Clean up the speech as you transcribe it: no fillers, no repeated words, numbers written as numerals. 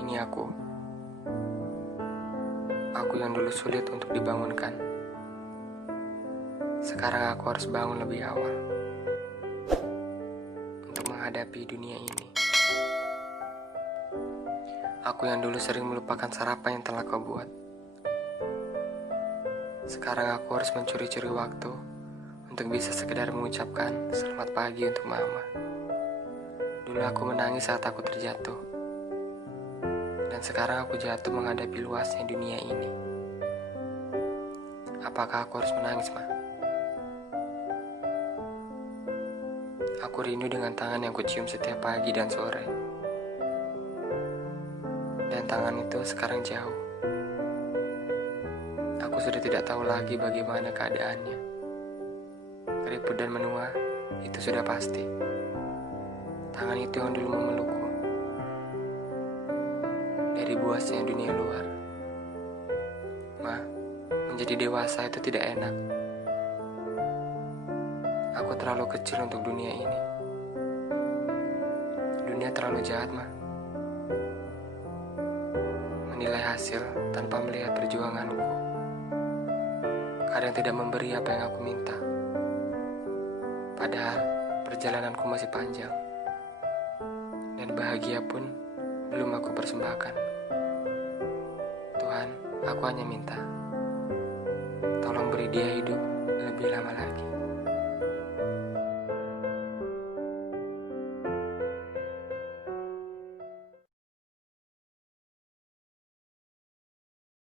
Ini aku yang dulu sulit untuk dibangunkan. Sekarang aku harus bangun lebih awal untuk menghadapi dunia ini. Aku yang dulu sering melupakan sarapan yang telah kau buat. Sekarang aku harus mencuri-curi waktu untuk bisa sekedar mengucapkan selamat pagi untuk mama. Dulu aku menangis saat aku terjatuh, dan sekarang aku jatuh menghadapi luasnya dunia ini. Apakah aku harus menangis, Ma? Aku rindu dengan tangan yang kucium setiap pagi dan sore. Dan tangan itu sekarang jauh. Aku sudah tidak tahu lagi bagaimana keadaannya. Keriput dan menua, itu sudah pasti. Tangan itu yang dulu memelukku dari buasnya dunia luar. Ma, menjadi dewasa itu tidak enak. Aku terlalu kecil untuk dunia ini. Dunia terlalu jahat, Ma. Menilai hasil tanpa melihat perjuanganku. Kadang tidak memberi apa yang aku minta. Padahal perjalananku masih panjang. Dan bahagia pun belum aku persembahkan. Tuhan, aku hanya minta, tolong beri dia hidup lebih lama lagi.